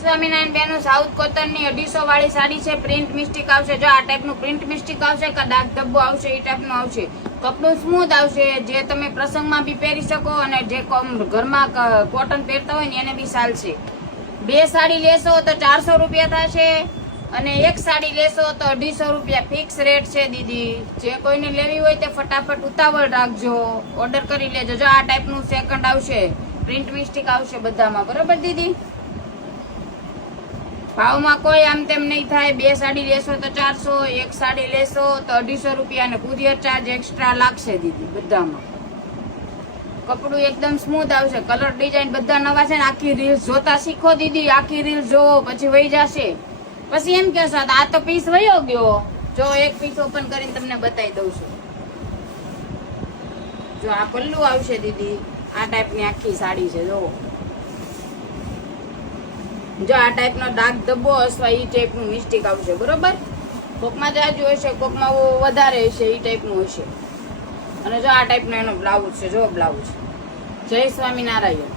સ્વામિનારાયણ બેનો south cotton ની 250 વાળી સાડી છે. પ્રિન્ટ મિસ્ટેક આવશે. જો આ ટાઈપ નું પ્રિન્ટ મિસ્ટેક આવશે કે ડાર્ક ધબ્બો આવશે, એ ટાઈપ નું આવશે. કપડું સ્મૂથ આવશે, જે તમે પ્રસંગમાં બી પહેરી શકો અને જે ઘરમાં કોટન પહેરતા હોય ને એને બી ચાલશે. 2 સાડી લેશો તો 400 રૂપિયા થશે અને 1 સાડી લેશો તો 250 રૂપિયા ફિક્સ રેટ છે દીદી. જે કોઈને લેવી હોય તે ફટાફટ ઉતાવળ રાખજો, ઓર્ડર કરી લેજો. જો આ ટાઈપ નું સેકન્ડ આવશે, પ્રિન્ટ મિસ્ટેક આવશે બધામાં, બરોબર દીદી? ભાવમાં કોઈ આમ તેમ નહીં થાય. 2 સાડી લેશો તો 400, 1 સાડી લેશો તો 250 રૂપિયા અને કુરિયર ચાર્જ એક્સ્ટ્રા લાગશે દીદી બધામાં. કપડું એકદમ સ્મૂથ આવશે. કલર ડિઝાઇન બધા નવા છે ને. આખી રીલ્સ જોતા શીખો દીદી, આખી રીલ્સ જોવો પછી વહી જશે. પછી એમ કહેશો આ તો પીસ વયો ગયો. જો એક પીસ ઓપન કરીને તમને બતાવી દઉં છું. જો આ પલ્લું આવશે દીદી, આ ટાઈપની આખી સાડી છે. જો આ ટાઈપનો ડાર્ક ધબ્બો અથવા ઈ ટાઈપનું મિસ્ટેક આવશે, બરોબર? કોકમાં જાજુ હશે, કોકમાં વધારે હશે, ઈ ટાઈપનું હશે. અને જો આ ટાઈપનો એનો બ્લાઉઝ છે. જો બ્લાઉઝ. જય સ્વામિનારાયણ.